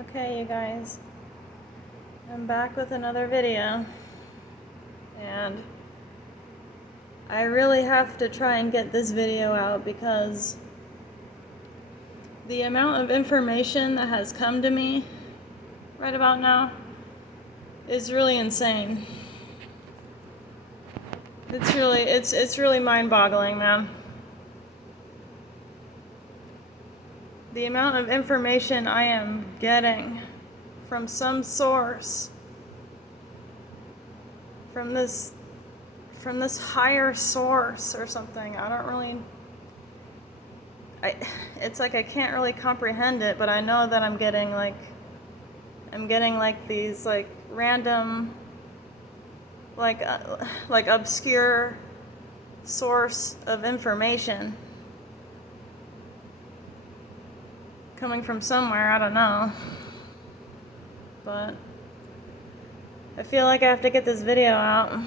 Okay, you guys, I'm back with another video, and I really have to try and get this video out because the amount of information that has come to me right about now is really insane. It's really mind-boggling, man. The amount of information I am getting from some source, from this higher source or something. It's like I can't really comprehend it, but I know that I'm getting these like random, like obscure source of information coming from somewhere, I don't know. But I feel like I have to get this video out.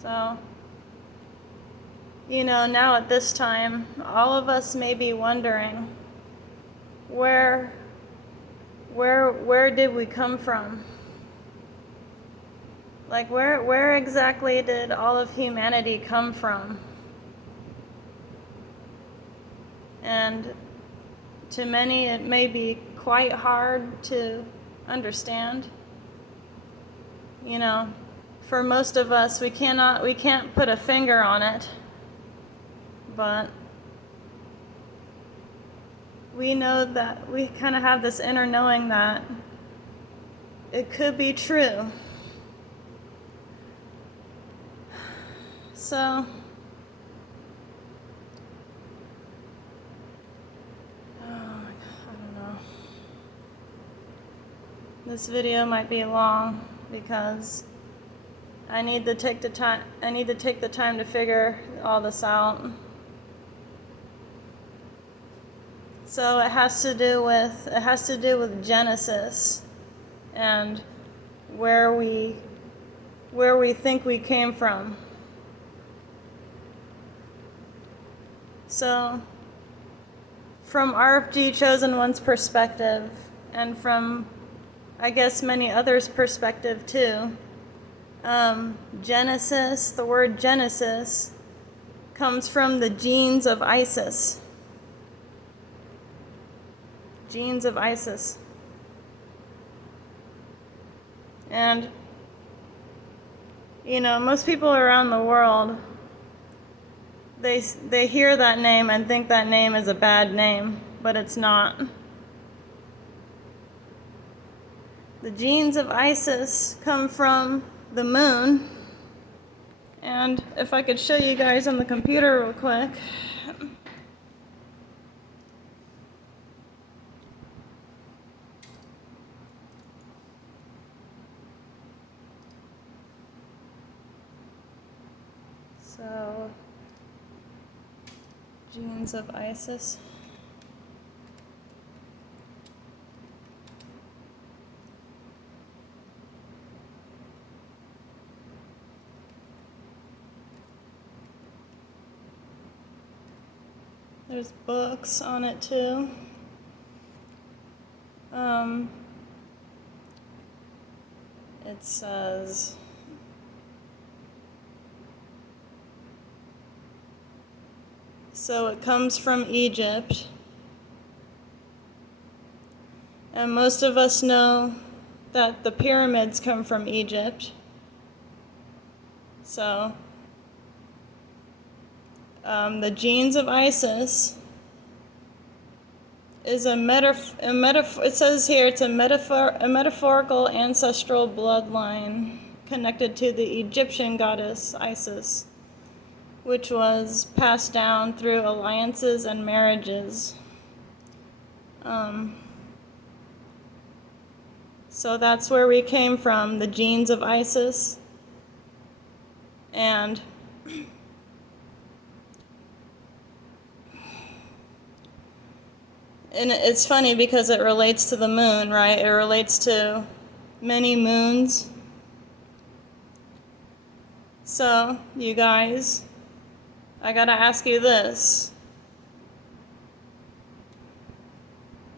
So, now at this time, all of us may be wondering, where did we come from? Like, where exactly did all of humanity come from? And to many, it may be quite hard to understand. For most of us, we can't put a finger on it, but we know that we kind of have this inner knowing that it could be true. So, I don't know. This video might be long because I need to take the time to figure all this out. So it has to do with Genesis and where we think we came from. So, from RFG Chosen One's perspective, and from, I guess, many others' perspective too, Genesis, the word Genesis, comes from the genes of Isis. Genes of Isis. And, most people around the world, they hear that name and think that name is a bad name, but it's not. The genes of Isis come from the moon. And if I could show you guys on the computer real quick. So, genes of Isis. There's books on it too. It says, so it comes from Egypt. And most of us know that the pyramids come from Egypt. So, the genes of Isis is it says here it's a metaphorical ancestral bloodline connected to the Egyptian goddess Isis, which was passed down through alliances and marriages. So that's where we came from, the genes of Isis. And it's funny because it relates to the moon, right? It relates to many moons. So, you guys, I gotta ask you this.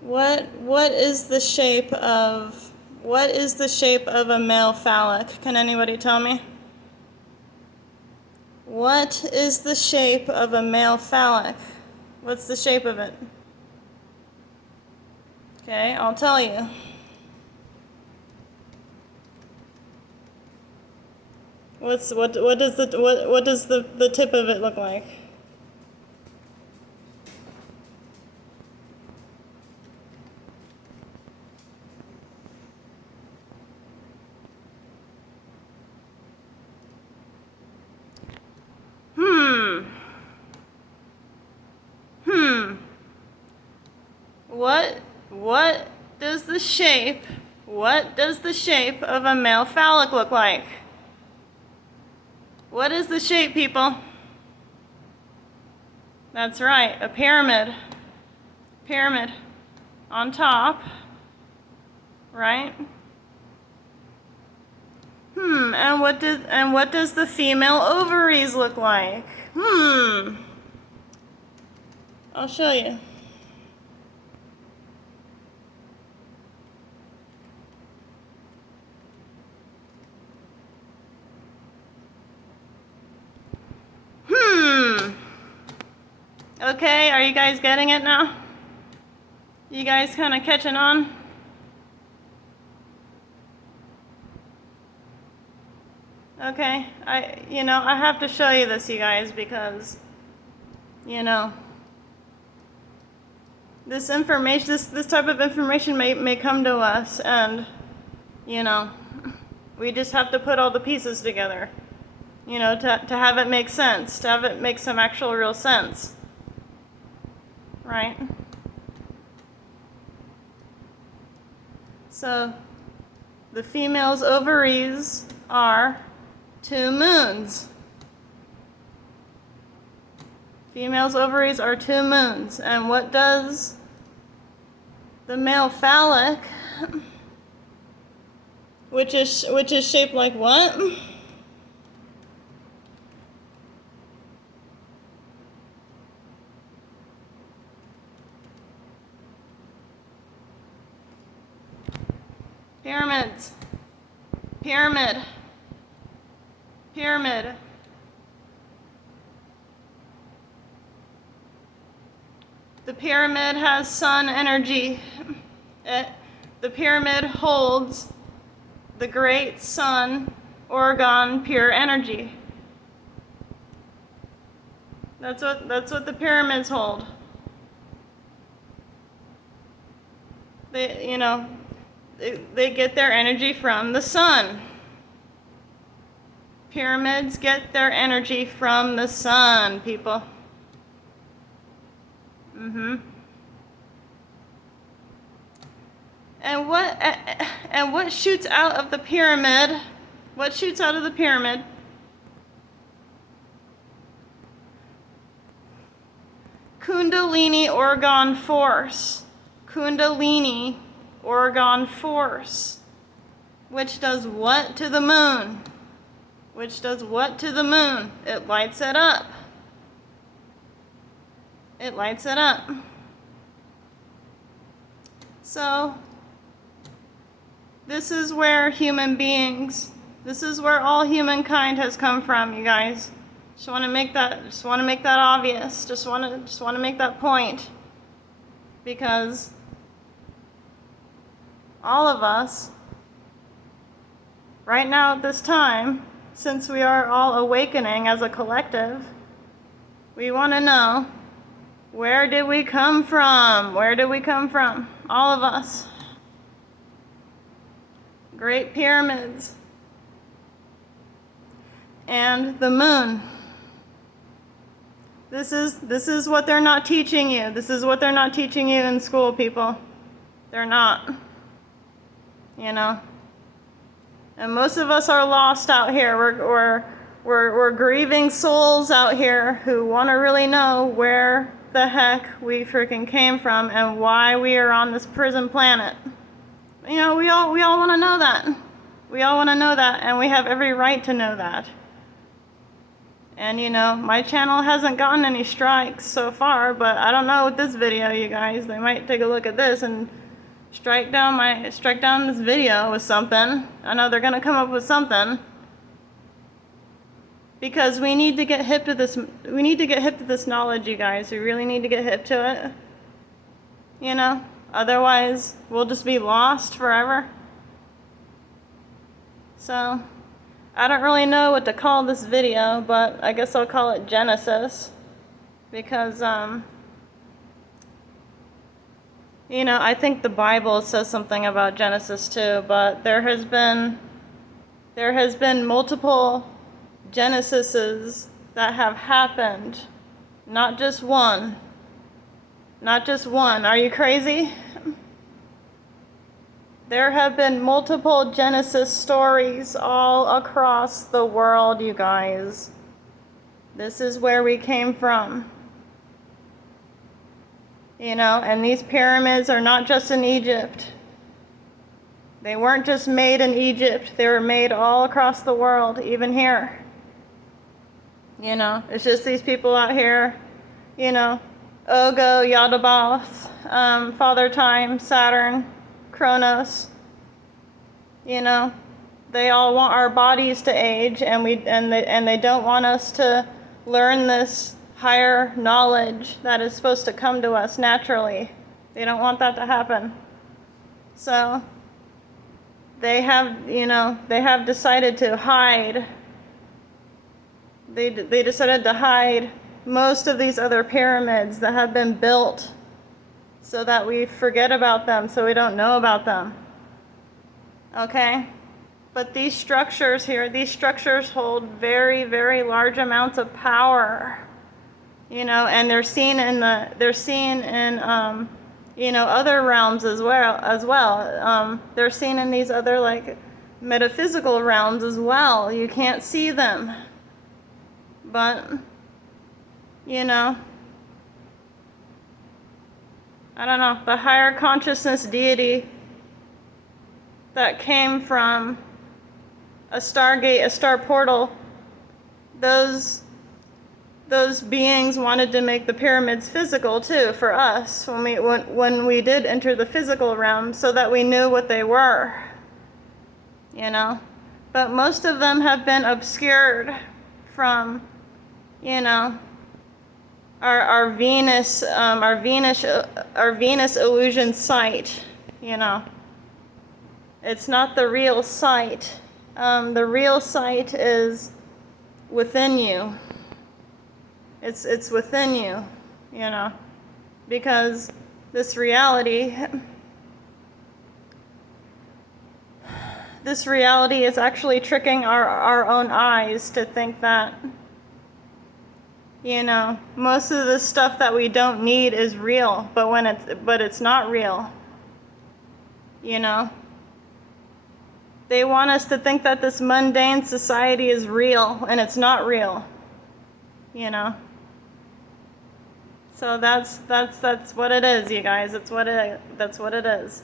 What is the shape of a male phallic? Can anybody tell me? What is the shape of a male phallic? What's the shape of it? Okay, I'll tell you. What does the tip of it look like? What does the shape of a male phallic look like? What is the shape, people? That's right, a pyramid. Pyramid on top, right? And what does the female ovaries look like? I'll show you. Okay, are you guys getting it now? You guys kind of catching on? Okay, I have to show you this, you guys, because, this information, this type of information may come to us, and, we just have to put all the pieces together, to have it make sense, to have it make some actual real sense, right? So, the female's ovaries are 2 moons. Female's ovaries are 2 moons. And what does the male phallic, which is shaped like what? Pyramids. Pyramid. Pyramid. The pyramid has sun energy. The pyramid holds the great sun, Oregon, pure energy. That's what the pyramids hold. They get their energy from the sun. Pyramids get their energy from the sun, people. And what shoots out of the pyramid? What shoots out of the pyramid? Kundalini Oregon force. Kundalini Oregon force. Which does what to the moon? Which does what to the moon? It lights it up. It lights it up. So, this is where this is where all humankind has come from, you guys. Just want to make that obvious. Just want to make that point. Because all of us, right now at this time, since we are all awakening as a collective, we want to know, where did we come from? Where did we come from? All of us. Great pyramids. And the moon. This is what they're not teaching you. This is what they're not teaching you in school, people. They're not. And most of us are lost out here. We're grieving souls out here who want to really know where the heck we freaking came from and why we are on this prison planet. We all want to know that. We all want to know that, and we have every right to know that. And you know, my channel hasn't gotten any strikes so far, but I don't know with this video, you guys. They might take a look at this and strike down this video with something. I know they're gonna come up with something. Because we need to get hip to this, knowledge, you guys. We really need to get hip to it. You know? Otherwise, we'll just be lost forever. So, I don't really know what to call this video, but I guess I'll call it Genesis. Because, you know, I think the Bible says something about Genesis too, but there has been multiple Genesises that have happened. Not just one. Not just one. Are you crazy? There have been multiple Genesis stories all across the world, you guys. This is where we came from. You know, and these pyramids are not just in Egypt. They weren't just made in Egypt. They were made all across the world, even here. You know, it's just these people out here, you know, Ogo, Yaldabaoth, Father Time, Saturn, Kronos, you know, they all want our bodies to age, and they don't want us to learn this higher knowledge that is supposed to come to us naturally. They don't want that to happen. So they have, you know, they have decided to hide. They decided to hide most of these other pyramids that have been built so that we forget about them, so we don't know about them. Okay? But these structures here, these structures hold very, very large amounts of power. You know, and they're seen in you know, other realms as well. They're seen in these other, like, metaphysical realms as well. You can't see them. But, you know, I don't know, the higher consciousness deity that came from a stargate, a star portal, those beings wanted to make the pyramids physical too for us when we did enter the physical realm, so that we knew what they were, you know. But most of them have been obscured from, you know, our Venus illusion sight, you know. It's not the real sight. The real sight is within you. It's within you, you know, because this reality is actually tricking our own eyes to think that, you know, most of the stuff that we don't need is real, but it's not real, you know. They want us to think that this mundane society is real, and it's not real, you know. So that's what it is, you guys. That's what it is.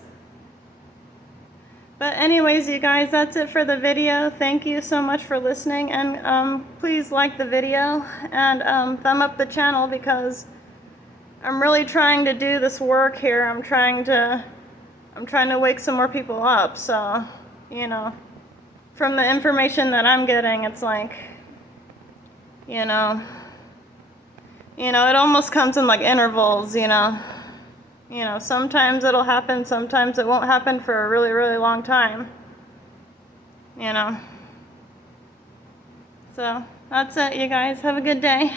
But anyways, you guys, that's it for the video. Thank you so much for listening, and please like the video and thumb up the channel, because I'm really trying to do this work here. I'm trying to wake some more people up. So, you know, from the information that I'm getting, it's like, you know, it almost comes in like intervals, you know. You know, sometimes it'll happen, sometimes it won't happen for a really, really long time. You know. So, that's it, you guys. Have a good day.